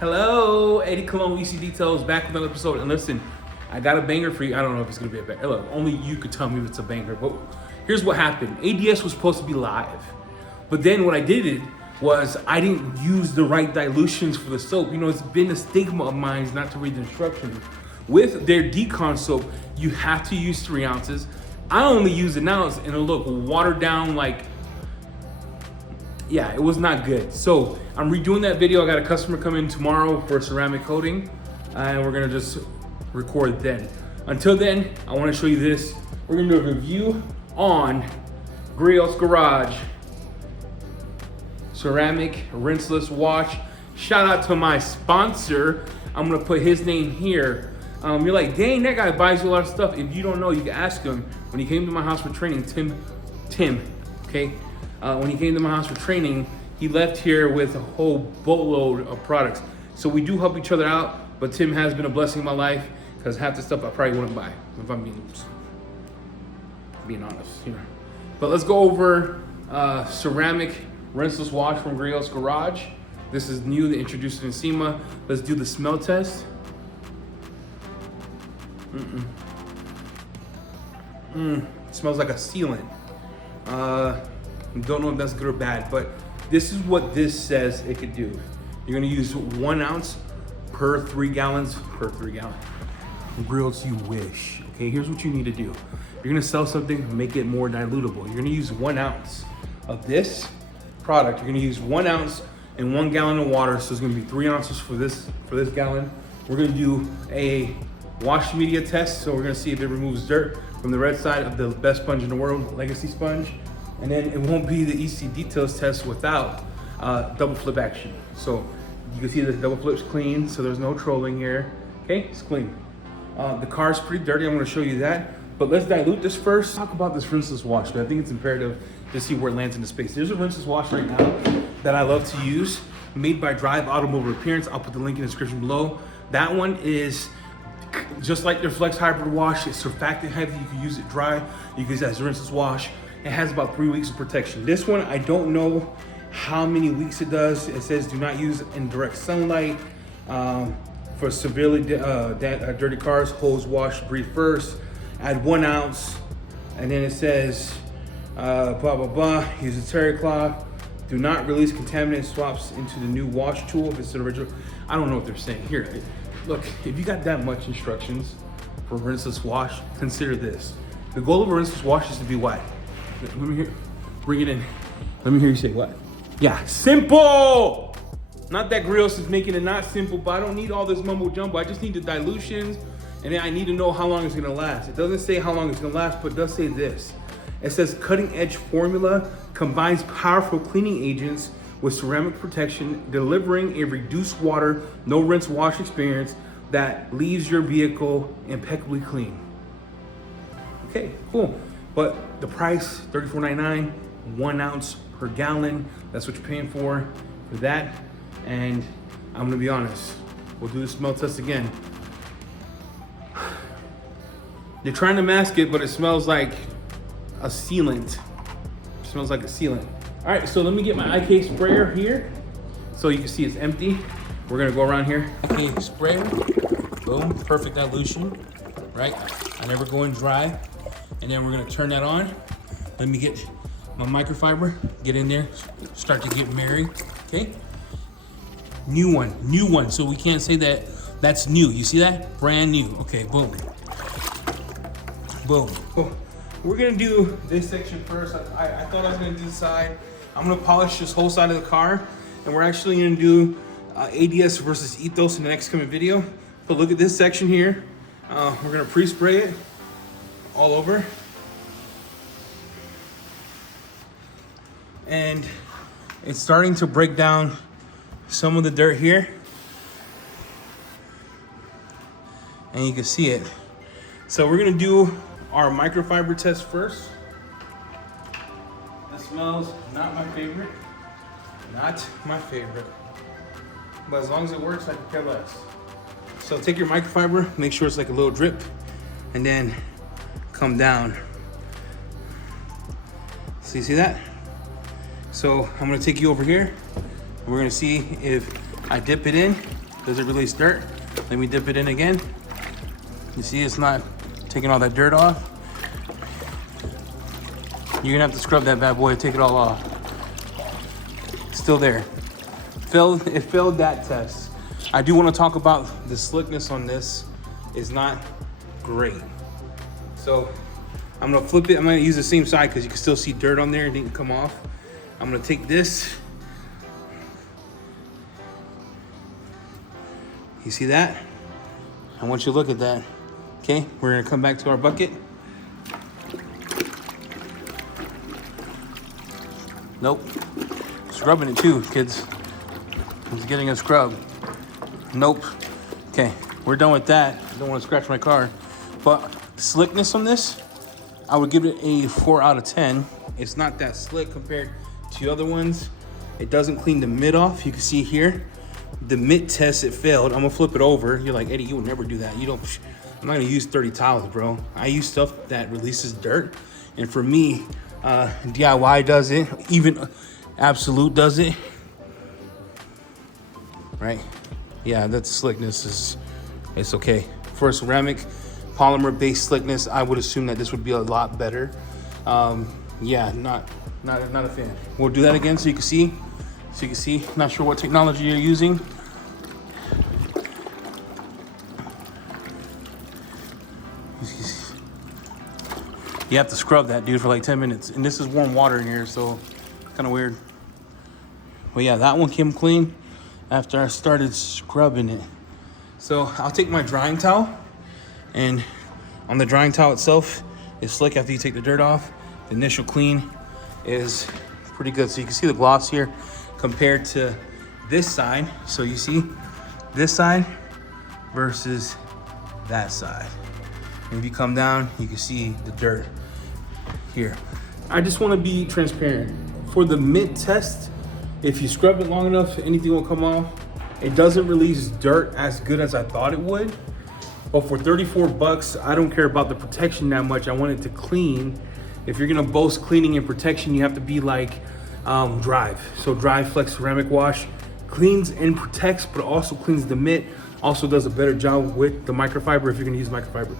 Hello, Eddie Cologne, EC Details, back with another episode. And listen, I got a banger for you. I don't know if it's gonna be a banger. Look, only you could tell me if it's a banger. But here's what happened. ADS was supposed to be live. But then what I did was I didn't use the right dilutions for the soap. You know, it's been a stigma of mine not to read the instructions. With their decon soap, you have to use 3 ounces. I only used an ounce and it looked watered down like, yeah, it was not good. So I'm redoing that video. I got a customer coming tomorrow for a ceramic coating and we're gonna just record then. Until then, I wanna show you this. We're gonna do a review on Griots Garage Ceramic Rinseless Wash. Shout out to my sponsor. I'm gonna put his name here. You're like, dang, that guy buys you a lot of stuff. If you don't know, you can ask him. When he came to my house for training, Tim, okay? When he came to my house for training, he left here with a whole boatload of products. So we do help each other out, but Tim has been a blessing in my life because half the stuff I probably wouldn't buy if I'm being honest here. But let's go over Ceramic Rinseless Wash from Griots Garage. This is new, they introduced it in SEMA. Let's do the smell test. It smells like a sealant. Don't know if that's good or bad, but this is what this says it could do. You're gonna use 1 ounce per 3 gallons, Griots, you wish. Okay, here's what you need to do. You're gonna sell something, make it more dilutable. You're gonna use 1 ounce of this product. You're gonna use 1 ounce and 1 gallon of water. So it's gonna be 3 ounces for this gallon. We're gonna do a wash media test. So we're gonna see if it removes dirt from the red side of the best sponge in the world, Legacy sponge. And then it won't be the EC Details test without double flip action. So you can see the double flip's clean, so there's no trolling here. Okay, it's clean. The car's pretty dirty, I'm gonna show you that. But let's dilute this first. Talk about this rinseless wash, but I think it's imperative to see where it lands in the space. There's a rinseless wash right now that I love to use, made by Drive Automobile Appearance. I'll put the link in the description below. That one is just like their Flex Hybrid Wash. It's surfactant heavy, you can use it dry, you can use it as a rinseless wash. It has about 3 weeks of protection. This one, I don't know how many weeks it does. It says do not use in direct sunlight. For severely dirty cars, hose, wash, breathe first. Add 1 ounce. And then it says, blah, blah, blah. Use a terry cloth. Do not release contaminant swaps into the new wash tool if it's the original. I don't know what they're saying here. Look, if you got that much instructions for rinseless wash, consider this. The goal of a rinseless wash is to be what? Let me hear, bring it in. Let me hear you say what? Yeah, simple! Not that Griots is making it not simple, but I don't need all this mumbo jumbo. I just need the dilutions, and then I need to know how long it's gonna last. It doesn't say how long it's gonna last, but it does say this. It says cutting edge formula combines powerful cleaning agents with ceramic protection, delivering a reduced water, no rinse wash experience that leaves your vehicle impeccably clean. Okay, cool. But the price, $34.99, 1 ounce per gallon. That's what you're paying for that. And I'm gonna be honest, we'll do the smell test again. They're trying to mask it, but it smells like a sealant. It smells like a sealant. All right, so let me get my IK sprayer here. So you can see it's empty. We're gonna go around here. IK sprayer, boom, perfect dilution, right? I never go in dry. And then we're gonna turn that on. Let me get my microfiber, get in there, start to get merry, okay? New one, so we can't say that that's new. You see that? Brand new, okay, boom. Boom. We're gonna do this section first. I thought I was gonna do the side. I'm gonna polish this whole side of the car, and we're actually gonna do ADS versus Ethos in the next coming video. But look at this section here. We're gonna pre-spray it all over. And it's starting to break down some of the dirt here. And you can see it. So we're gonna do our microfiber test first. It smells not my favorite. Not my favorite. But as long as it works, I can care less. So take your microfiber, make sure it's like a little drip, and then come down. So you see that? So I'm gonna take you over here. We're gonna see if I dip it in Does it release dirt? Let me dip it in again. You see it's not taking all that dirt off. You're gonna have to scrub that bad boy to take it all off. Still there. It failed that test. I do want to talk about the slickness on this is not great. So I'm gonna flip it. I'm gonna use the same side because you can still see dirt on there. It didn't come off. I'm gonna take this. You see that? I want you to look at that. Okay, we're gonna come back to our bucket. Nope. Scrubbing it too, kids. It's getting a scrub. Nope. Okay, we're done with that. I don't want to scratch my car. But slickness on this, I would give it a 4 out of 10. It's not that slick compared to the other ones. It doesn't clean the mitt off. You can see here, the mitt test, it failed. I'm gonna flip it over. You're like, Eddie, you would never do that. I'm not gonna use 30 towels, bro. I use stuff that releases dirt. And for me, DIY does it. Even Absolute does it. Right? Yeah, that slickness it's okay. For a ceramic polymer-based slickness, I would assume that this would be a lot better. Yeah, not a fan. We'll do that again so you can see. Not sure what technology you're using. You have to scrub that, dude, for like 10 minutes. And this is warm water in here, so it's kind of weird. But yeah, that one came clean after I started scrubbing it. So I'll take my drying towel, and on the drying towel itself, it's slick after you take the dirt off. The initial clean is pretty good. So you can see the gloss here compared to this side. So you see this side versus that side. And if you come down, you can see the dirt here. I just want to be transparent. For the mitt test, if you scrub it long enough, anything will come off. It doesn't release dirt as good as I thought it would. But for 34 bucks, I don't care about the protection that much. I want it to clean. If you're gonna boast cleaning and protection, you have to be like Drive. So Drive Flex Ceramic Wash cleans and protects, but also cleans the mitt. Also does a better job with the microfiber if you're gonna use microfiber.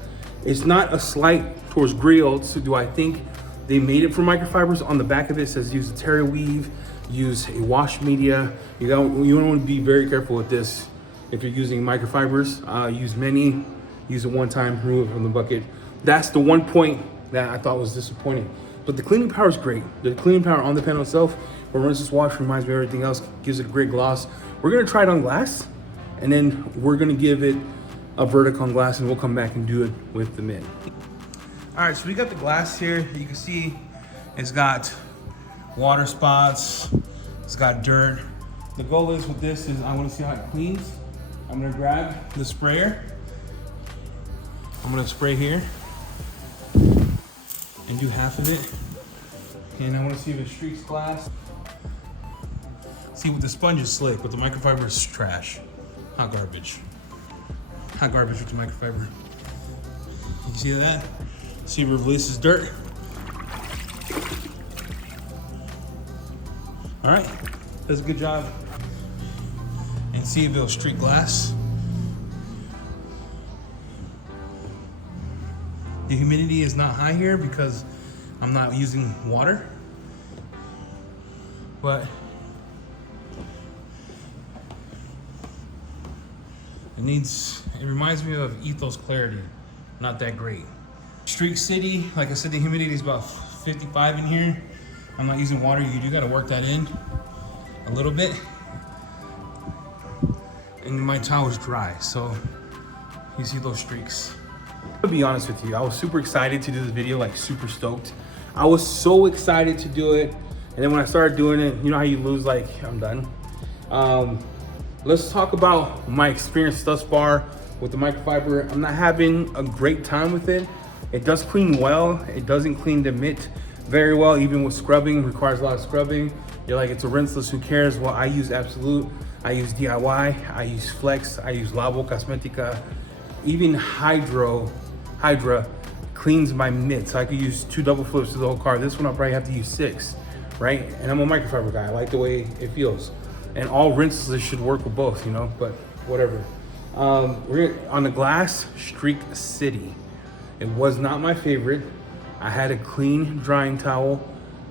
It's not a slight towards Griots. So do I think they made it for microfibers? On the back of it says use a terra weave, use a wash media. You want to be very careful with this. If you're using microfibers, use many, use it one time, remove it from the bucket. That's the one point that I thought was disappointing. But the cleaning power is great. The cleaning power on the panel itself, for rinseless wash, reminds me of everything else, gives it a great gloss. We're gonna try it on glass, and then we're gonna give it a verdict on glass, and we'll come back and do it with the mitt. All right, so we got the glass here. You can see it's got water spots, it's got dirt. The goal is with this is I want to see how it cleans. I'm gonna grab the sprayer. I'm gonna spray here and do half of it. And I want to see if it streaks glass. See, with the sponge is slick, but the microfiber is trash. Hot garbage. Hot garbage with the microfiber. You see that? See if it releases dirt. All right, does a good job. And see if it'll streak glass. The humidity is not high here because I'm not using water, but it reminds me of Ethos Clarity, not that great. Streak City, like I said, the humidity is about 55 in here. I'm not using water. You do gotta work that in a little bit. And my towel is dry, so you see those streaks. To be honest with you, I was super excited to do this video, like super stoked. I was so excited to do it. And then when I started doing it, you know how you lose, like, I'm done. Let's talk about my experience thus far with the microfiber. I'm not having a great time with it. It does clean well. It doesn't clean the mitt very well, even with scrubbing, requires a lot of scrubbing. You're like, it's a rinseless, who cares? Well, I use Absolute, I use DIY, I use Flex, I use Labo Cosmetica. Even Hydra cleans my mitt, so I could use 2 double flips to the whole car. This one I'll probably have to use 6, right? And I'm a microfiber guy. I like the way it feels. And all rinseless should work with both, you know? But whatever. We're on the glass, Streak City. It was not my favorite. I had a clean drying towel.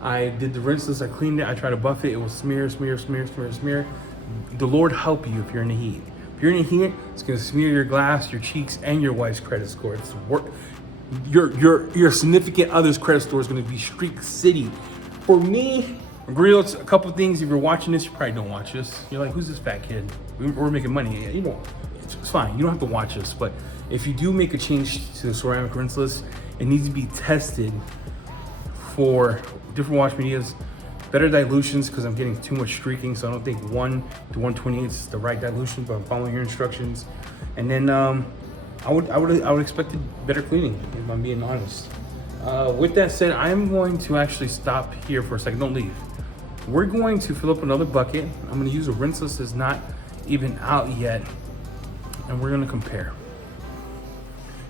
I did the rinseless, I cleaned it, I tried to buff it. It was smear, smear, smear, smear, smear. The Lord help you if you're in the heat. If you're in the heat, it's gonna smear your glass, your cheeks, and your wife's credit score. It's your significant other's credit score is gonna be Streak City. For me, Griots, a couple things. If you're watching this, you probably don't watch this. You're like, who's this fat kid? We're making money. Yeah, you don't. It's fine. You don't have to watch this. But if you do make a change to the ceramic rinseless, it needs to be tested for different wash medias, better dilutions, because I'm getting too much streaking. So I don't think 1 to 128 is the right dilution, but I'm following your instructions. And then I would expect better cleaning, if I'm being honest. With that said, I'm going to actually stop here for a second. Don't leave. We're going to fill up another bucket. I'm going to use a rinseless that's not even out yet, and we're going to compare.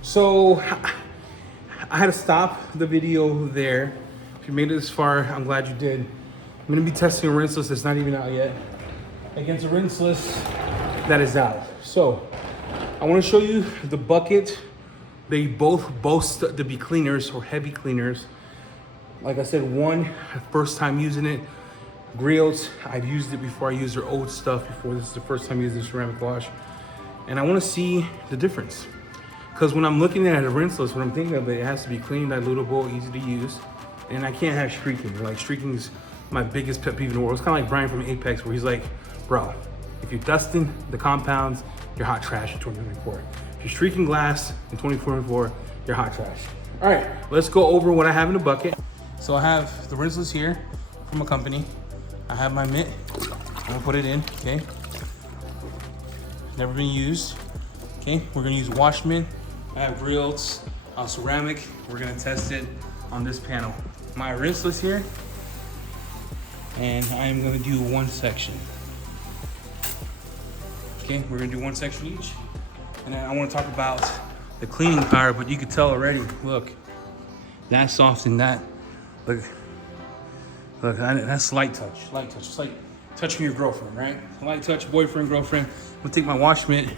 So I had to stop the video there. If you made it this far, I'm glad you did. I'm going to be testing a rinseless that's not even out yet against a rinseless that is out. So I want to show you the bucket. They both boast to be cleaners or heavy cleaners. Like I said, one, first time using it. Griots, I've used it before. I used their old stuff before. This is the first time using ceramic wash. And I want to see the difference. Because when I'm looking at a rinseless, when I'm thinking of it, it has to be clean, dilutable, easy to use. And I can't have streaking. Like, streaking is my biggest pet peeve in the world. It's kind of like Brian from Apex, where he's like, bro, if you're dusting the compounds, you're hot trash in 2024. If you're streaking glass in 2024, you're hot trash. All right, let's go over what I have in the bucket. So I have the rinseless here from a company. I have my mitt. I'm gonna put it in, okay? Never been used. Okay, we're gonna use wash mitt. I have Griots ceramic. We're gonna test it on this panel. My rinseless here, and I am gonna do one section. Okay, we're gonna do one section each. And then I wanna talk about the cleaning power, but you can tell already, look, that soft and that, look, that's light touch. It's like touching your girlfriend, right? Light touch, boyfriend, girlfriend. I'm gonna take my wash mitt.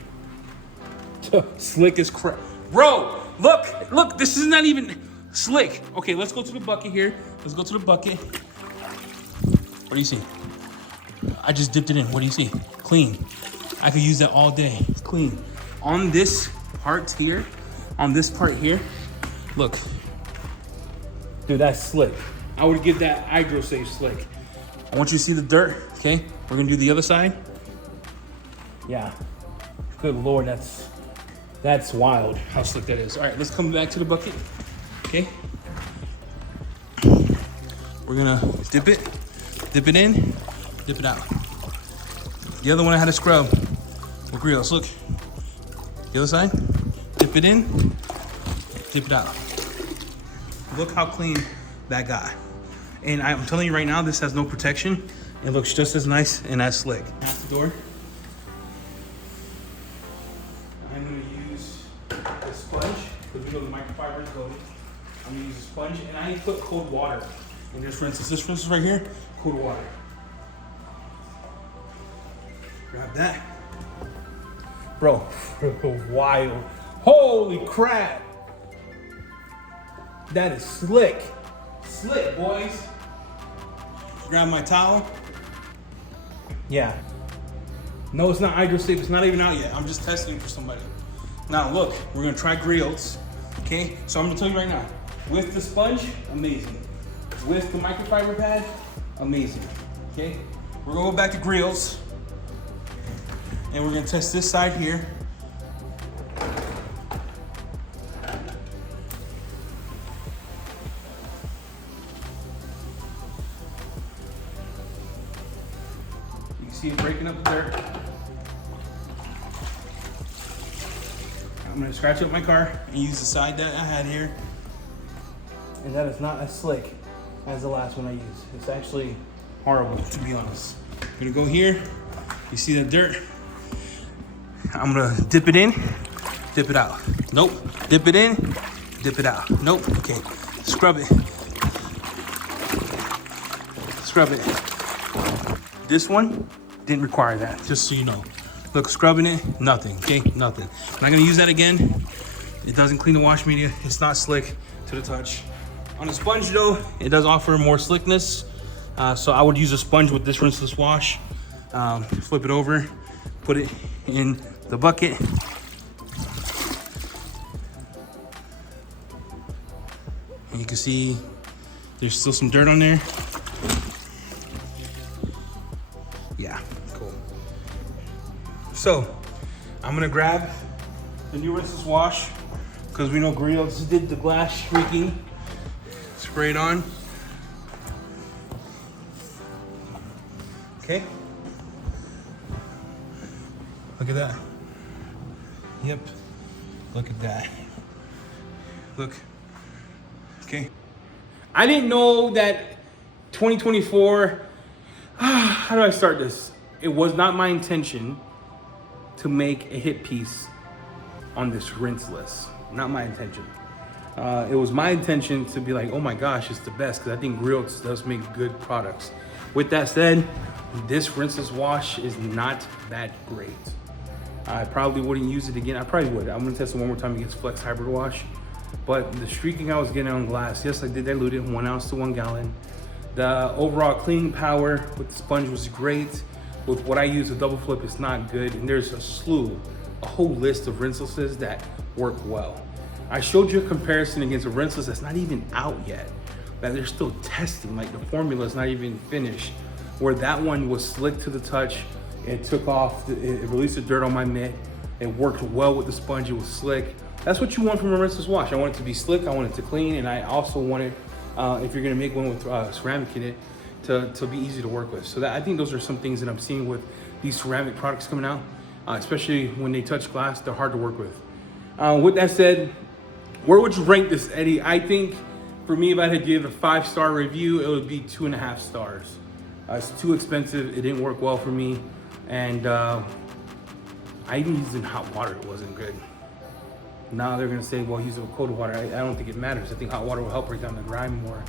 Slick as crap. Bro, look, this is not even slick. Okay, let's go to the bucket here. Let's go to the bucket. What do you see? I just dipped it in. What do you see? Clean. I could use that all day. It's clean. On this part here, look. Dude, that's slick. I would give that Hydro Save slick. I want you to see the dirt, okay? We're gonna do the other side. Yeah, good Lord, that's wild how slick that is. All right, let's come back to the bucket, okay? We're gonna dip it in, dip it out. The other one I had to scrub with Griots, look. The other side, dip it in, dip it out. Look how clean that got. And I'm telling you right now, this has no protection. It looks just as nice and as slick. Out the door. I'm gonna use the sponge, because we know the microfiber is loaded. I'm gonna use a sponge, and I put cold water in this rinse. This rinse right here, cold water. Grab that. Bro, wild. Holy crap. That is slick. Slick, boys. Grab my towel. Yeah. No, it's not Hydro Safe. It's not even out yet. I'm just testing for somebody. Now, look, we're gonna try Griots. Okay, so I'm gonna tell you right now. With the sponge, amazing. With the microfiber pad, amazing. Okay, we're gonna go back to Griots, and we're gonna test this side here. See it breaking up the dirt. I'm gonna scratch up my car and use the side that I had here. And that is not as slick as the last one I used. It's actually horrible, to be honest. I'm gonna go here. You see the dirt? I'm gonna dip it in, dip it out. Nope. Dip it in, dip it out. Nope. Okay. Scrub it. Scrub it. This one didn't require that, just so you know. Look, scrubbing it, nothing, okay, nothing. I'm not gonna use that again. It doesn't clean the wash media. It's not slick to the touch. On the sponge though, it does offer more slickness. So I would use a sponge with this rinseless wash. Flip it over, put it in the bucket. And you can see there's still some dirt on there. Yeah, cool. So I'm gonna grab the new rinseless wash because we know Griots did the glass streaking. Spray it on. Okay. Look at that. Yep. Look at that. Look. Okay. I didn't know that 2024, how do I start this? It was not my intention to make a hit piece on this rinseless. Not my intention. It was my intention to be like, oh my gosh, it's the best, because I think Griots does make good products. With that said, this rinseless wash is not that great. I probably wouldn't use it again. I probably would. I'm gonna test it one more time against Flex Hybrid Wash. But the streaking I was getting on glass, yes, I did dilute it 1 ounce to 1 gallon. The overall cleaning power with the sponge was great. With what I use, the double flip, it's not good. And there's a whole list of rinselesses that work well. I showed you a comparison against a rinseless that's not even out yet, that they're still testing, like the formula is not even finished. Where that one was slick to the touch, it took off, it released the dirt on my mitt, it worked well with the sponge, it was slick. That's what you want from a rinseless wash. I want it to be slick, I want it to clean, and I also want it, if you're gonna make one with ceramic in it, to be easy to work with. So I think those are some things that I'm seeing with these ceramic products coming out, especially when they touch glass, they're hard to work with. With that said, where would you rank this, Eddie? I think for me, if I had to give a 5-star review, it would be 2.5 stars. It's too expensive, it didn't work well for me, and I even used it in hot water, it wasn't good. Now they're gonna say, well, use it with cold water. I don't think it matters. I think hot water will help break down the grime more.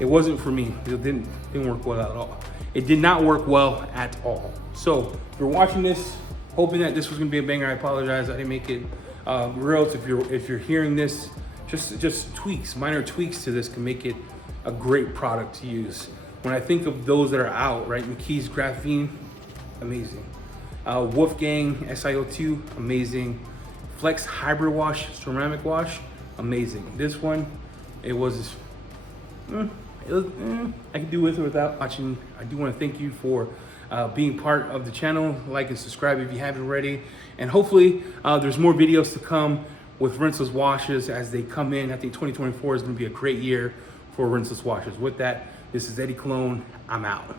It wasn't for me. It didn't work well at all. It did not work well at all. So if you're watching this, hoping that this was gonna be a banger, I apologize. I didn't make it. Griots, if you're hearing this, just tweaks, minor tweaks to this can make it a great product to use. When I think of those that are out, right, McKee's Graphene, amazing. Wolfgang SiO2, amazing. Flex Hybrid Wash, Ceramic Wash, amazing. This one, it was I could do with or without watching. I do want to thank you for being part of the channel. Like and subscribe if you haven't already. And hopefully there's more videos to come with rinseless washes as they come in. I think 2024 is going to be a great year for rinseless washes. With that, this is Eddie Cologne. I'm out.